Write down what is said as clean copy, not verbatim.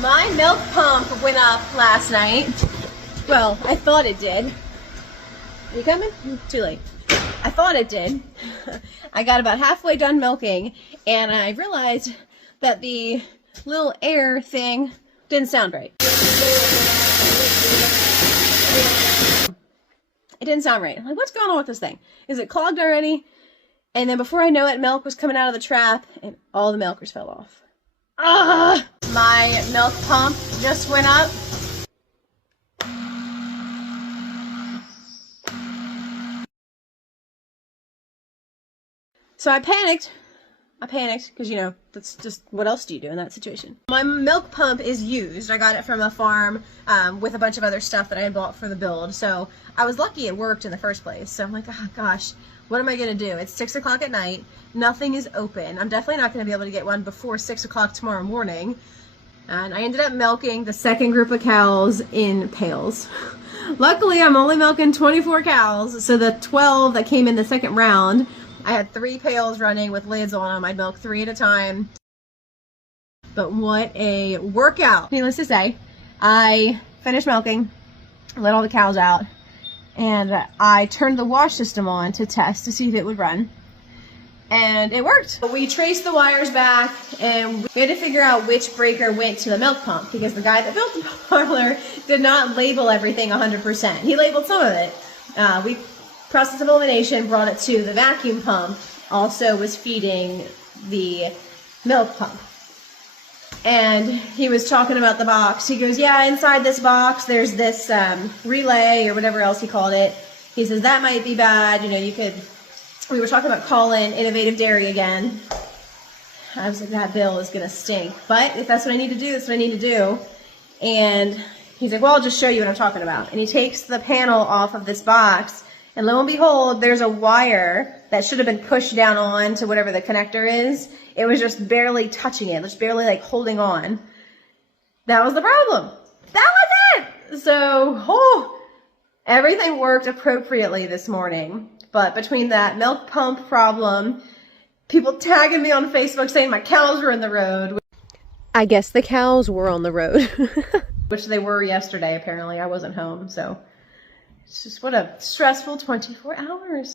My milk pump went up last night. Well, I thought it did. Are you coming? Too late. I thought it did. I got about halfway done milking, and I realized that the little air thing didn't sound right. It didn't sound right. I'm like, what's going on with this thing? Is it clogged already? And then before I know it, milk was coming out of the trap, and all the milkers fell off. Ah! My milk pump just went up. So I panicked because, you know, that's just, what else do you do in that situation? My milk pump is used. I got it from a farm with a bunch of other stuff that I had bought for the build. So I was lucky it worked in the first place. So I'm like, oh gosh, what am I going to do? It's 6 o'clock at night. Nothing is open. I'm definitely not going to be able to get one before 6 o'clock tomorrow morning. And I ended up milking the second group of cows in pails. Luckily, I'm only milking 24 cows. So the 12 that came in the second round, I had 3 pails running with lids on them. I'd milk 3 at a time. But what a workout. Needless to say, I finished milking, let all the cows out, and I turned the wash system on to test to see if it would run. And it worked. We traced the wires back, and we had to figure out which breaker went to the milk pump, because the guy that built the parlor did not label everything 100%. He labeled some of it. We process of elimination brought it to the vacuum pump, also was feeding the milk pump. And he was talking about the box. He goes, yeah, inside this box there's this relay or whatever else he called it. He says that might be bad, you know, you could, we were talking about calling Innovative Dairy again. I was like, that bill is gonna stink, but if that's what I need to do, that's what I need to do. And he's like, well, I'll just show you what I'm talking about. And he takes the panel off of this box, and lo and behold, there's a wire that should have been pushed down on to whatever the connector is. It was just barely touching it, just barely like holding on. That was the problem. That was it! So, everything worked appropriately this morning. But between that milk pump problem, people tagging me on Facebook saying my cows were in the road. I guess the cows were on the road. Which they were yesterday, apparently. I wasn't home, so it's just what a stressful 24 hours.